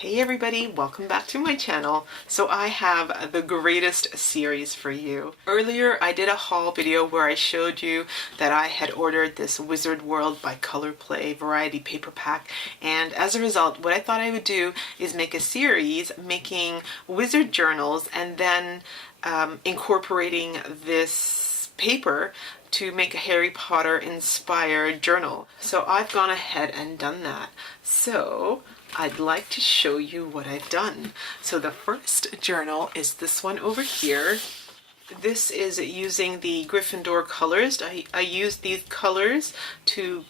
Hey everybody, welcome back to my channel. So I have the greatest series for you. Earlier I did a haul video where I showed you that I had ordered this Wizard World by Colorplay variety paper pack, and as a result what I thought I would do is make a series making wizard journals and then incorporating this paper to make a Harry Potter inspired journal. So I've gone ahead and done that. So I'd like to show you what I've done. So the first journal is this one over here. This is using the Gryffindor colors. I used these colors to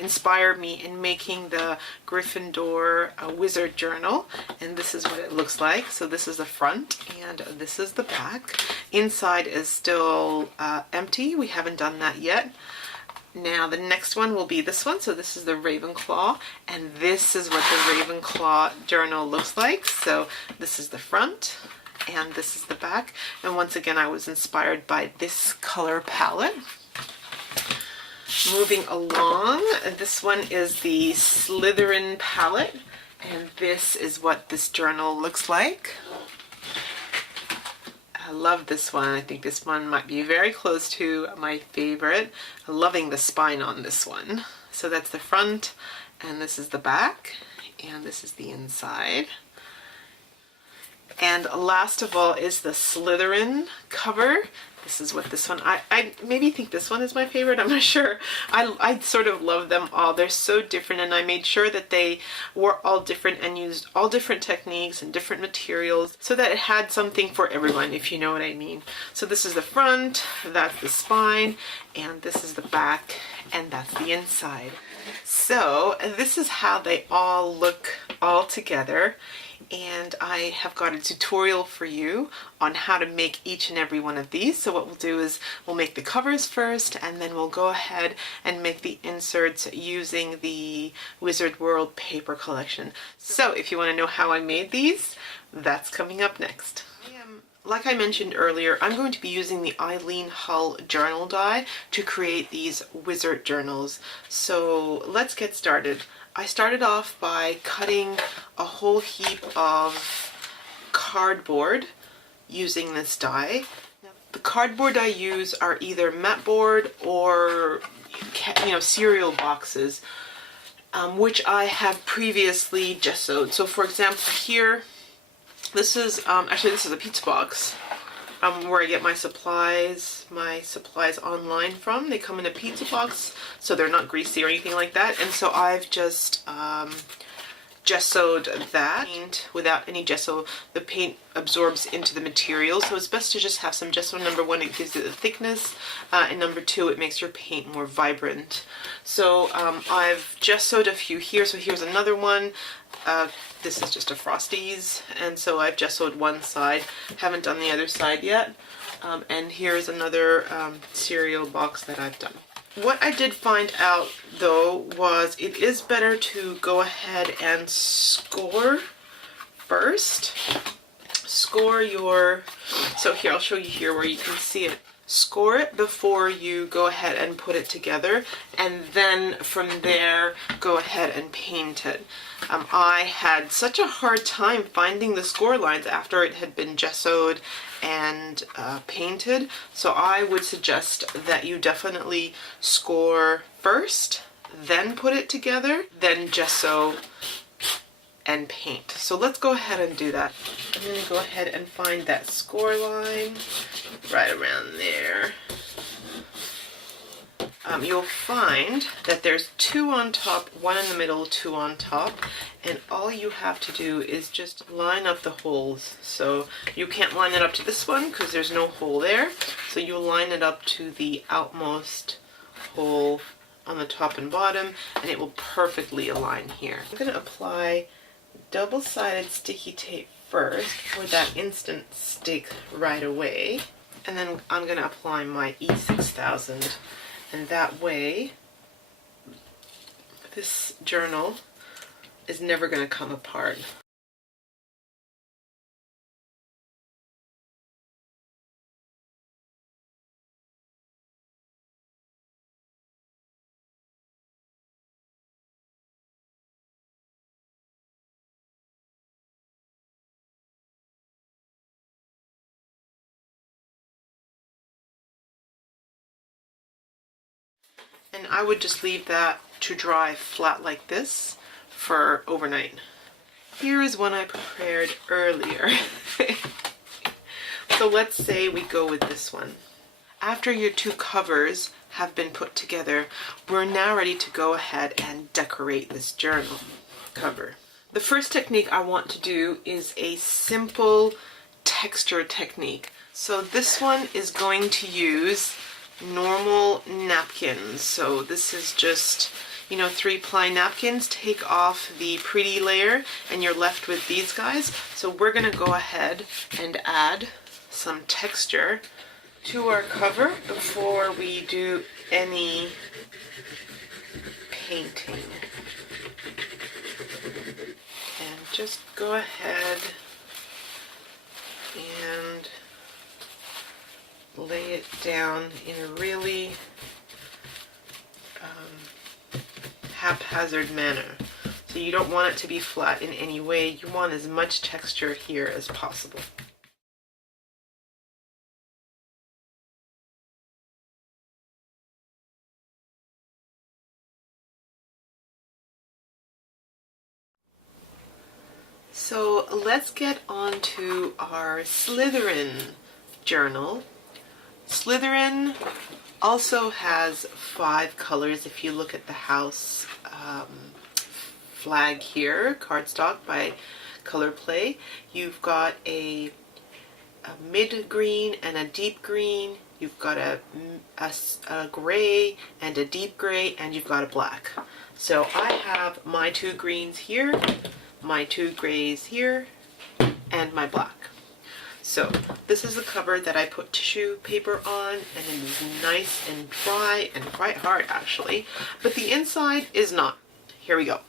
inspire me in making the Gryffindor wizard journal, and this is what it looks like. So this is the front and this is the back. Inside is still empty. We haven't done that yet. Now the next one will be this one. So this is the Ravenclaw, and this is what the Ravenclaw journal looks like. So this is the front and this is the back, and once again I was inspired by this color palette. Moving along, this one is the Slytherin Palette, and this is what this journal looks like. I love this one. I think this one might be very close to my favorite. I'm loving the spine on this one. So that's the front, and this is the back, and this is the inside. And last of all is the Slytherin cover. This is what this one, I maybe think this one is my favorite, I'm not sure. I sort of love them all. They're so different, and I made sure that they were all different and used all different techniques and different materials so that it had something for everyone, if you know what I mean. So this is the front, that's the spine, and this is the back, and that's the inside. So this is how they all look all together. And I have got a tutorial for you on how to make each and every one of these. So what we'll do is we'll make the covers first, and then we'll go ahead and make the inserts using the Wizard World paper collection. So if you want to know how I made these, that's coming up next. Like I mentioned earlier, I'm going to be using the Eileen Hull journal die to create these wizard journals. So let's get started. I started off by cutting a whole heap of cardboard using this die. The cardboard I use are either mat board or cereal boxes, which I have previously gessoed. So for example here, this is this is a pizza box where I get my supplies online from. They come in a pizza box, so they're not greasy or anything like that. And so I've just gessoed that. Without any gesso, the paint absorbs into the material, so it's best to just have some gesso. Number one, it gives it the thickness, and number two, it makes your paint more vibrant. So I've gessoed a few here. So here's another one. This is just a Frosties, and so I've gessoed one side. Haven't done the other side yet. And here's another cereal box that I've done. What I did find out though was it is better to go ahead and score first. Score your, so here I'll show you here where you can see it. Score it before you go ahead and put it together, and then from there go ahead and paint it. I had such a hard time finding the score lines after it had been gessoed and painted, so I would suggest that you definitely score first, then put it together, then gesso and paint. So let's go ahead and do that. I'm going to go ahead and find that score line right around there. You'll find that there's two on top, one in the middle, two on top, and all you have to do is just line up the holes. So you can't line it up to this one because there's no hole there, so you'll line it up to the outmost hole on the top and bottom, and it will perfectly align here. I'm going to apply double-sided sticky tape first for that instant stick right away, and then I'm going to apply my E6000, and that way this journal is never going to come apart. And I would just leave that to dry flat like this for overnight. Here is one I prepared earlier. So let's say we go with this one. After your two covers have been put together, we're now ready to go ahead and decorate this journal cover. The first technique I want to do is a simple texture technique. So this one is going to use normal napkins. So this is just, you know, 3-ply napkins. Take off the pretty layer and you're left with these guys. So we're gonna go ahead and add some texture to our cover before we do any painting. And just go ahead and lay it down in a really haphazard manner. So you don't want it to be flat in any way. You want as much texture here as possible. So let's get on to our Slytherin journal. Slytherin also has 5 colors. If you look at the house flag here, cardstock by Colorplay, you've got a mid-green and a deep green, you've got a gray and a deep gray, and you've got a black. So I have my 2 greens here, my 2 grays here, and my black. So this is the cover that I put tissue paper on, and it is nice and dry and quite hard actually, but the inside is not. Here we go.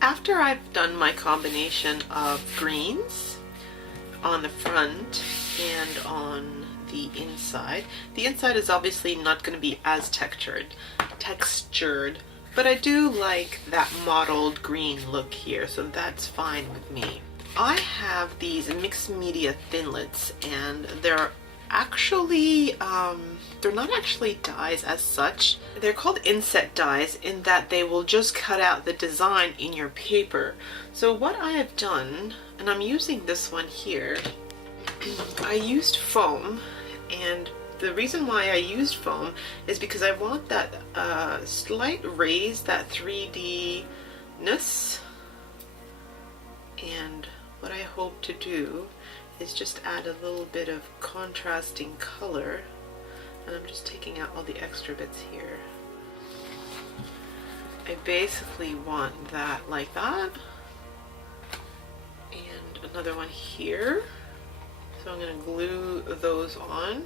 After I've done my combination of greens on the front and on the inside is obviously not going to be as textured, but I do like that mottled green look here, so that's fine with me. I have these mixed media thinlits, and they're actually, they're not actually dyes as such. They're called Inset Dyes in that they will just cut out the design in your paper. So what I have done, and I'm using this one here, I used foam, and the reason why I used foam is because I want that slight raise, that 3D-ness, and what I hope to do is just add a little bit of contrasting color, and I'm just taking out all the extra bits here. I basically want that like that, and another one here. So I'm going to glue those on.